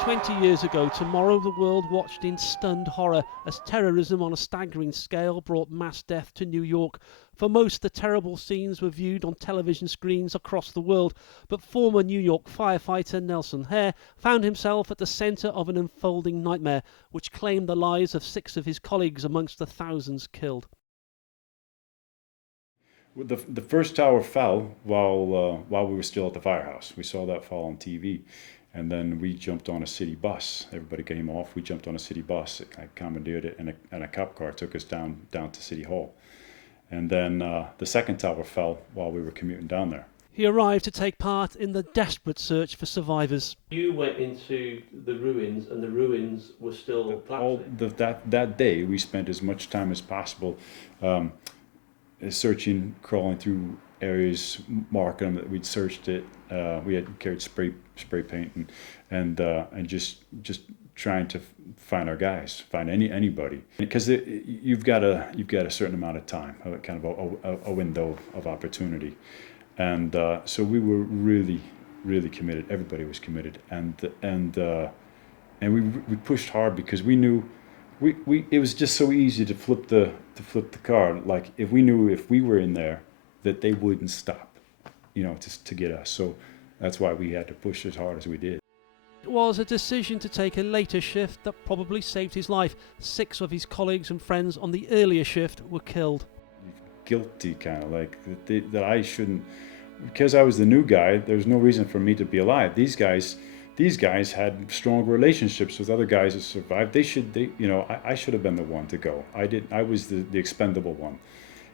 20 years ago tomorrow, the world watched in stunned horror as terrorism on a staggering scale brought mass death to New York. For most, the terrible scenes were viewed on television screens across the world, but former New York firefighter Nelson Hare found himself at the centre of an unfolding nightmare which claimed the lives of 6 of his colleagues amongst the thousands killed. The first tower fell while we were still at the firehouse. We saw that fall on TV, and then we jumped on a city bus. Everybody came off. We jumped on a city bus. I commandeered it, and a cop car took us down to City Hall. And then the second tower fell while we were commuting down there. He arrived to take part in the desperate search for survivors. You went into the ruins, and the ruins were still that day, we spent as much time as possible searching, crawling through areas, marking them that we'd searched it. We had carried spray paint and just trying to find our guys, find anybody, because you've got a certain amount of time, kind of a window of opportunity, and so we were really committed. Everybody was committed, and we pushed hard because we knew. It was just so easy to flip the card. Like if we knew if we were in there, that they wouldn't stop, to get us. So that's why we had to push as hard as we did. It was a decision to take a later shift that probably saved his life. 6 of his colleagues and friends on the earlier shift were killed. Guilty, kind of like that I shouldn't, because I was the new guy. There's no reason for me to be alive. These guys had strong relationships with other guys that survived. I should have been the one to go. I was the expendable one,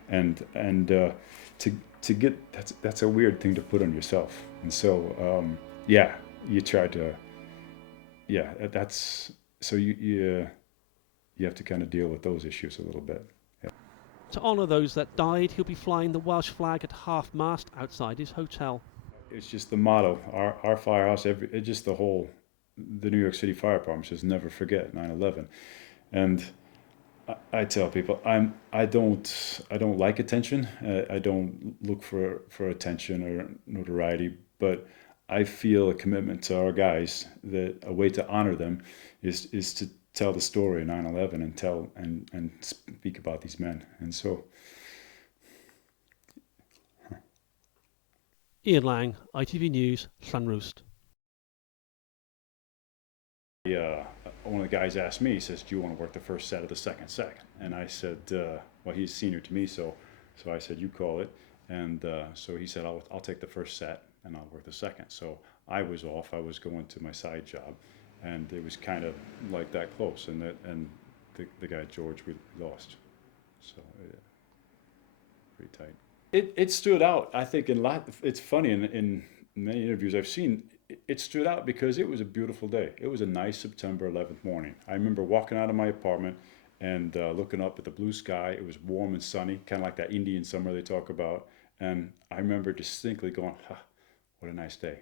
and to get that's a weird thing to put on yourself. And so you try to, that's so you have to kind of deal with those issues a little bit. Yeah. To honour those that died, he'll be flying the Welsh flag at half-mast outside his hotel. It's just the motto. Our firehouse, the New York City Fire Department says never forget 9/11, and I tell people I don't like attention. I don't look for attention or notoriety, but I feel a commitment to our guys that a way to honor them is to tell the story of 9/11 and speak about these men, and so. Ian Lang, ITV News, Llanrwst. One of the guys asked me, he says, do you want to work the first set or the second set? And I said, well, he's senior to me, so I said, you call it. And so he said, I'll take the first set and I'll work the second. So I was off. I was going to my side job, and it was kind of like that close. And the guy, George, we lost. So pretty tight. It stood out, I think, it's funny, in many interviews I've seen, it stood out because it was a beautiful day. It was a nice September 11th morning. I remember walking out of my apartment and looking up at the blue sky. It was warm and sunny, kind of like that Indian summer they talk about. And I remember distinctly going, what a nice day.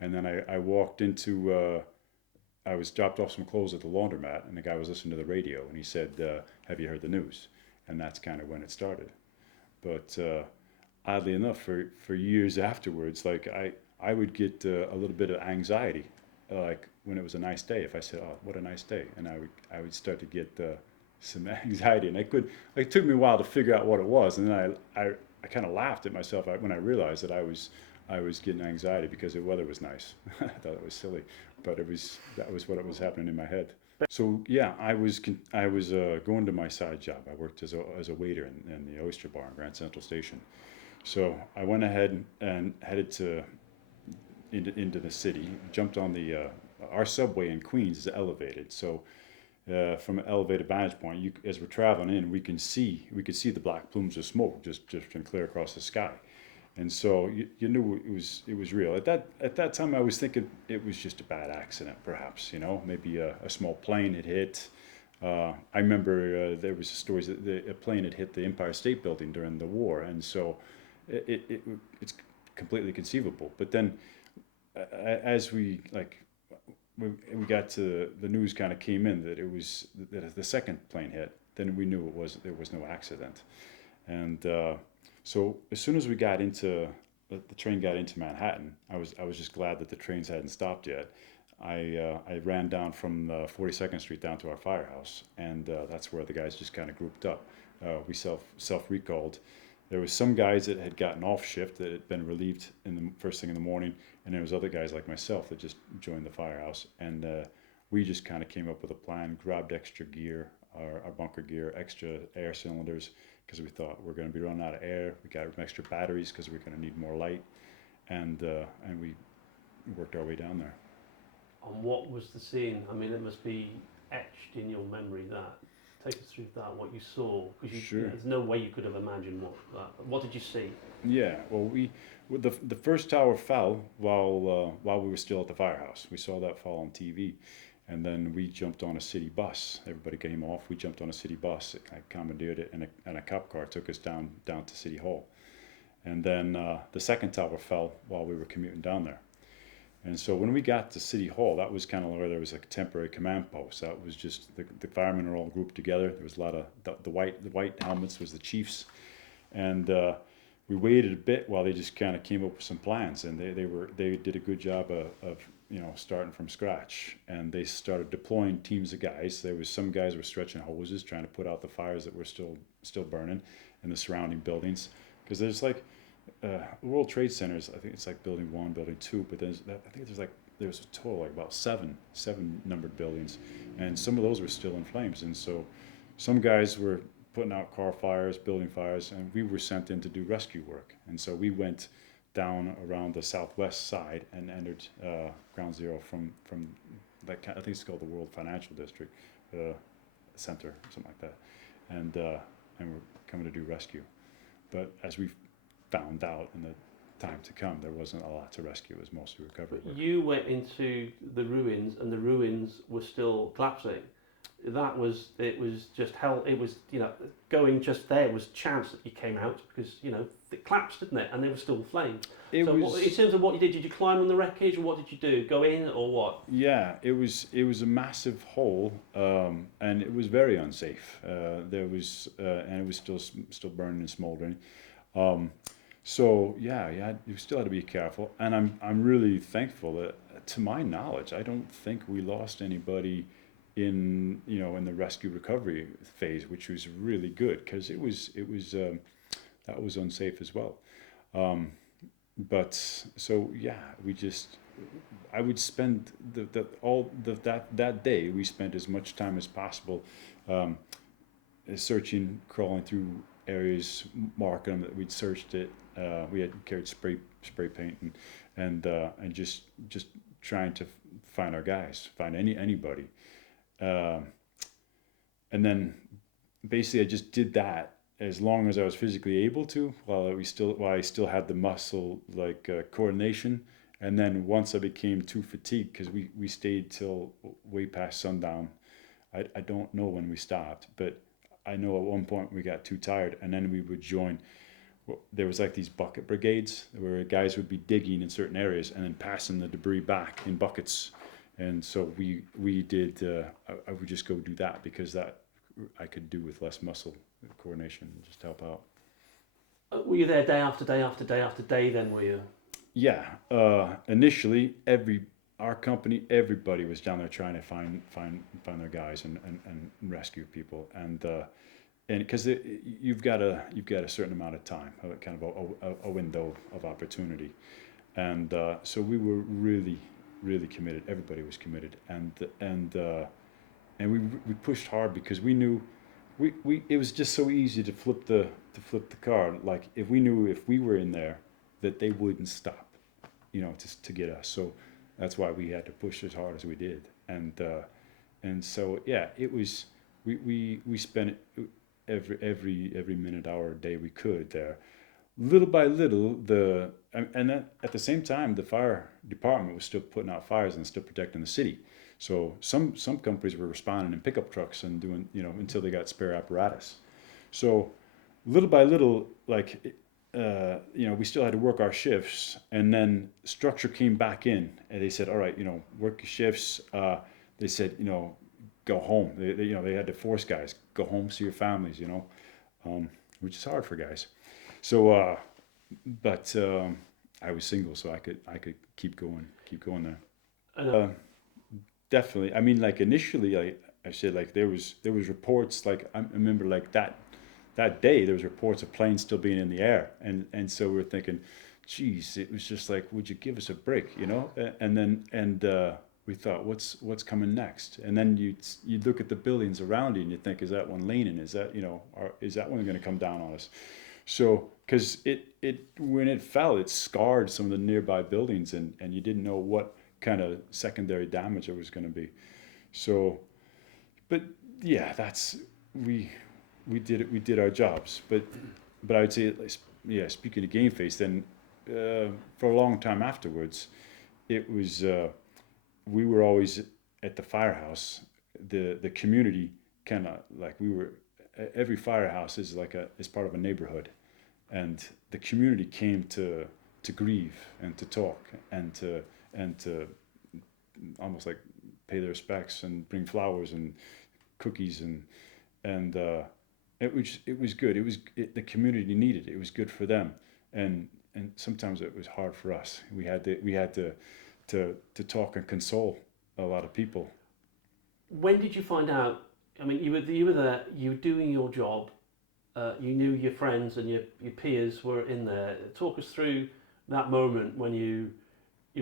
And then I walked into, I was dropped off some clothes at the laundromat, and the guy was listening to the radio, and he said, have you heard the news? And that's kind of when it started. But oddly enough, for years afterwards, like I would get a little bit of anxiety, like when it was a nice day. If I said, "Oh, what a nice day," and I would start to get some anxiety, and it took me a while to figure out what it was, and then I kind of laughed at myself when I realized that I was getting anxiety because the weather was nice. I thought it was silly, but that was what was happening in my head. So yeah, I was going to my side job. I worked as a waiter in the Oyster Bar in Grand Central Station. So I went ahead and headed into the city, jumped on our subway in Queens is elevated. So from an elevated vantage point, as we're traveling in, we could see the black plumes of smoke just drifting clear across the sky. And so you knew it was real. At that time, I was thinking it was just a bad accident, perhaps. Maybe a small plane had hit. I remember there was stories that a plane had hit the Empire State Building during the war, and so it's completely conceivable. But then, as we got to the news, kind of came in that the second plane hit, then we knew there was no accident, and. So as soon as the train got into Manhattan, I was just glad that the trains hadn't stopped yet. I ran down from 42nd Street down to our firehouse, and that's where the guys just kind of grouped up. We self recalled. There was some guys that had gotten off shift that had been relieved in the first thing in the morning, and there was other guys like myself that just joined the firehouse, and we just kind of came up with a plan, grabbed extra gear, our bunker gear, extra air cylinders, because we thought we're going to be running out of air. We got extra batteries because we're going to need more light, and we worked our way down there. And what was the scene? I mean, it must be etched in your memory. That take us through that. What you saw, because Sure. there's no way you could have imagined what did you see? Yeah, well, the first tower fell while we were still at the firehouse. We saw that fall on TV, and then we jumped on a city bus. Everybody came off. We jumped on a city bus. I commandeered it, and a cop car took us down to City Hall. And then the second tower fell while we were commuting down there. And so when we got to City Hall, that was kind of where there was like a temporary command post. That was just the firemen were all grouped together. There was a lot of the white helmets was the chiefs, and we waited a bit while they just kind of came up with some plans. And they did a good job of starting from scratch. And they started deploying teams of guys. There was some guys were stretching hoses trying to put out the fires that were still burning in the surrounding buildings, because there's like World Trade Centers. I think it's like building 1, building 2, but I think there's a total like about seven numbered buildings, and some of those were still in flames. And so some guys were putting out car fires, building fires, and we were sent in to do rescue work. And so we went down around the southwest side and entered Ground Zero from like I think it's called the World Financial District Center, something like that, and we're coming to do rescue. But as we found out in the time to come, there wasn't a lot to rescue. It was mostly recovery work. You went into the ruins, and the ruins were still collapsing. It was just hell. It was going just there was chance that you came out, because it collapsed, didn't it? And they were still flames. In terms of what you did you climb on the wreckage, or what did you do? Go in or what? Yeah, it was a massive hole, and it was very unsafe. And it was still burning and smoldering. So yeah, you still had to be careful, and I'm really thankful that, to my knowledge, I don't think we lost anybody in the rescue recovery phase, which was really good, because it was that was unsafe as well. But so yeah, I would spend that day. We spent as much time as possible searching, crawling through areas, marking them that we'd searched it. We had carried spray paint and just trying to find our guys, find anybody. And then basically I just did that as long as I was physically able to, while I still had the muscle coordination. And then once I became too fatigued, because we stayed till way past sundown. I don't know when we stopped, but I know at one point we got too tired, and then we would join. There was like these bucket brigades where guys would be digging in certain areas and then passing the debris back in buckets. And so we did. I would just go do that, because that I could do with less muscle coordination, just to help out. Were you there day after day after day after day? Then were you? Yeah. Initially, our company, everybody was down there trying to find their guys and rescue people, and because you've got a certain amount of time, kind of a window of opportunity, and so we were really committed. Everybody was committed, and we pushed hard, because we knew it was just so easy to flip the card. Like, if we knew if we were in there that they wouldn't stop, to get us. So that's why we had to push as hard as we did, and so yeah, it was we spent every minute, hour, day we could there, little by little. And at the same time, the fire department was still putting out fires and still protecting the city. So some companies were responding in pickup trucks and doing until they got spare apparatus. So little by little, we still had to work our shifts, and then structure came back in, and they said, all right, work your shifts. They said, go home. They had to force guys, go home, see your families, which is hard for guys. So, but I was single, so I could keep going there. definitely. I mean, like initially, I said like there was reports like I remember like that day there was reports of planes still being in the air, and so we were thinking, geez, it was just like, would you give us a break, you know? And then we thought, what's coming next? And then you look at the buildings around you and you think, is that one leaning? Is that, you know, or is that one going to come down on us? So because it when it fell, it scarred some of the nearby buildings, and you didn't know what kind of secondary damage it was going to be. So, but yeah, that's we we did it. We did our jobs. But I would say, yeah. Speaking of Game Face, then for a long time afterwards, it was we were always at the firehouse. The community kind of like we were. Every firehouse is like a is part of a neighborhood, and the community came to grieve and to talk and to almost like pay their respects and bring flowers and cookies and it was good. The community needed it. It was good for them, and sometimes it was hard for us. We had to talk and console a lot of people. When did you find out? I mean, you were there, you were doing your job, you knew your friends and your peers were in there. Talk us through that moment when you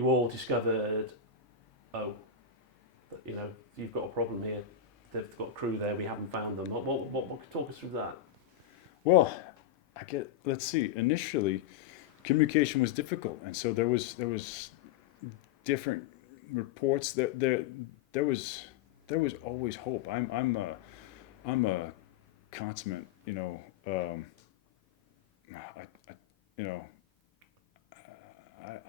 all discovered, oh, you know, you've got a problem here. They've got a crew there. We haven't found them. What talk us through that? Well, I get. Let's see. Initially, communication was difficult, and so there was different reports. There was always hope. I'm a consummate. I you know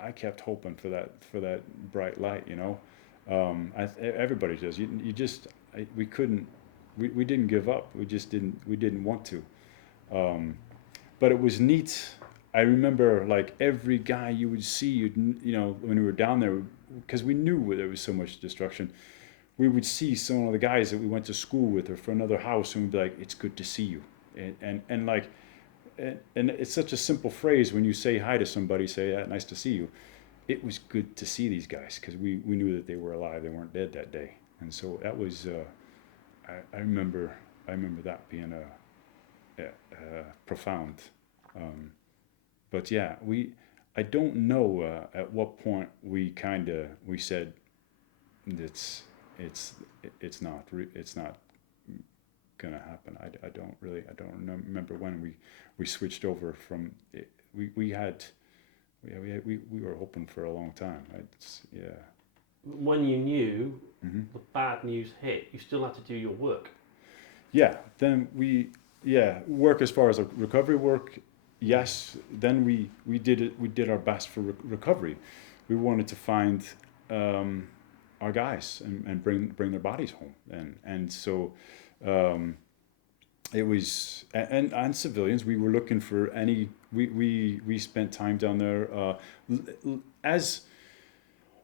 I kept hoping for that bright light. Everybody does. You just we couldn't we didn't give up. We didn't want to. Um, but it was neat. I remember like every guy you would see, when we were down there, because we knew there was so much destruction. We would see some of the guys that we went to school with or for another house, and we'd be like, "It's good to see you," and like, and it's such a simple phrase when you say hi to somebody, say, "Nice to see you." It was good to see these guys because we knew that they were alive, they weren't dead that day, and so that was. I remember that being profound. Um, but yeah, I don't know at what point we said it's it's it's not gonna happen. I don't remember when we switched over from it. We had yeah we were hoping for a long time. Yeah. When you knew Hmm. the bad news hit, you still had to do your work. Yeah. Then yeah, work as far as recovery work. Yes. Then we did it. We did our best for recovery. We wanted to find um, our guys and bring their bodies home, and so um, it was and civilians. We were looking for any. We spent time down there as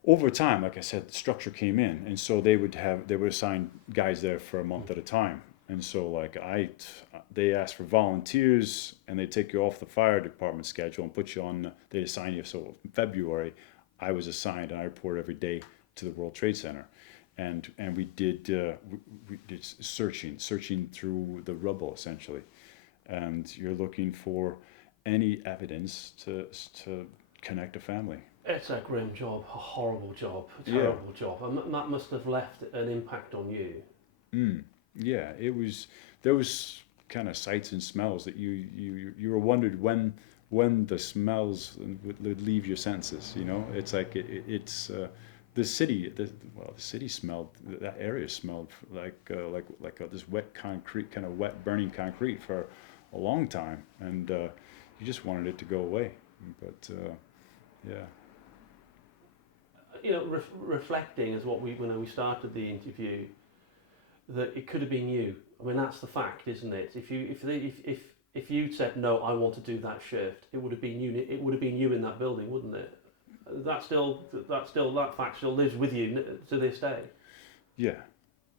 over time. Like I said, the structure came in, and so they would assign guys there for a month at a time. And so like they asked for volunteers, and they take you off the fire department schedule and put you on. They assign you. So in February, I was assigned, and I reported every day to the World Trade Center, and we did searching through the rubble essentially, and you're looking for any evidence to connect a family. It's a grim job, a horrible job, a Yeah. terrible job, and that must have left an impact on you. Mm. Yeah. It was there was kind of sights and smells that you were wondered when the smells would leave your senses. It's like it's the city. The city smelled. That area smelled like this wet concrete, kind of wet burning concrete for a long time, and you just wanted it to go away. But yeah. Reflecting as what when we started the interview, that it could have been you. I mean, that's the fact, isn't it? If you'd said no, I want to do that shift, it would have been you. It would have been you in that building, wouldn't it? That fact still lives with you to this day. Yeah.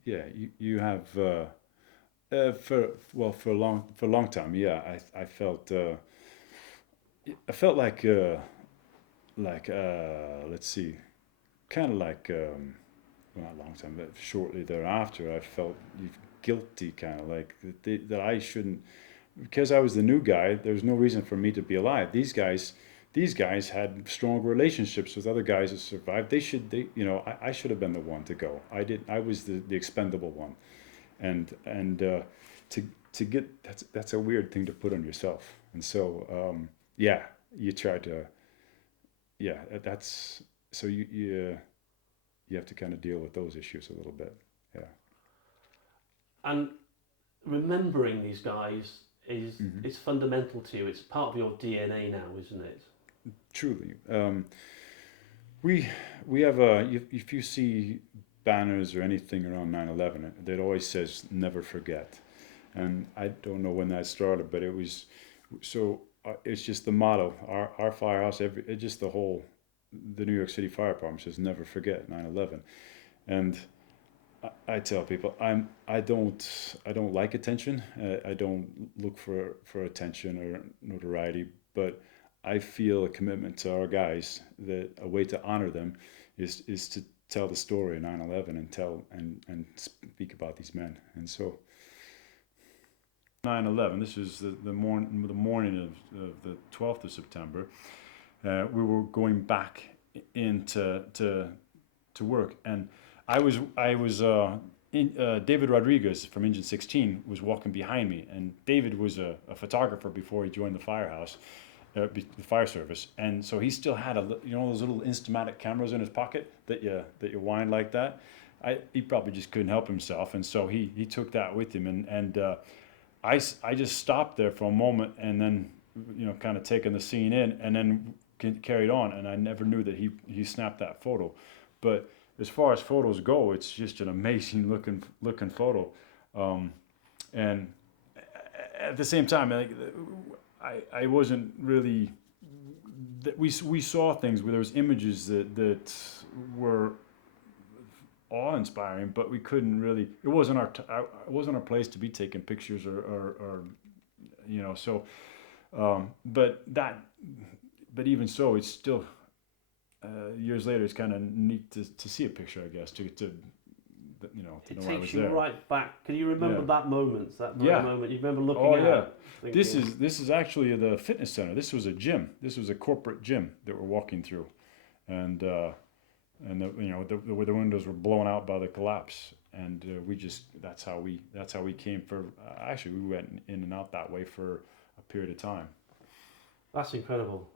Yeah. You have for a long time. Yeah. I felt like let's see, kind of like well, not a long time, but shortly thereafter, I felt guilty, kind of like that I shouldn't, because I was the new guy. There's no reason for me to be alive. These guys had strong relationships with other guys that survived. I should have been the one to go. I did. I was the expendable one, and to to get that's a weird thing to put on yourself. And so yeah, you try to yeah that's so you have to kind of deal with those issues a little bit. Yeah. And remembering these guys is Hmm. it's fundamental to you. It's part of your DNA now, isn't it? Truly. We we have a if you see banners or anything around 9/11, it always says never forget. And I don't know when that started, but it was so it's just the motto. Our firehouse, it's just the New York City Fire Department says never forget 9/11. And I tell people I don't like attention. I don't look for attention or notoriety, but I feel a commitment to our guys that a way to honor them is to tell the story of 9/11 and tell and speak about these men. And so 9/11. This was the morning of the 12th of September. We were going back into to work, and David Rodriguez from Engine 16 was walking behind me, and David was a photographer before he joined the firehouse, the fire service, and so he still had those little Instamatic cameras in his pocket that you wind like that. He probably just couldn't help himself, and so he took that with him, and I just stopped there for a moment, and then kind of taking the scene in, and then carried on, and I never knew that he snapped that photo. But as far as photos go, it's just an amazing looking photo, and at the same time, I wasn't really that we saw things where there was images that were awe-inspiring, but we couldn't really. It wasn't our place to be taking pictures or So, but even so, it's still years later. It's kind of neat to see a picture, I guess, to It know I takes was you there. right back. Can you remember Yeah. that moment? That very Yeah. moment. You remember looking Oh at yeah. it, This thinking, is this is actually the fitness center. This was a gym. This was a corporate gym that we're walking through, and the windows were blown out by the collapse, and we just that's how we came for. Actually, we went in and out that way for a period of time. "That's incredible."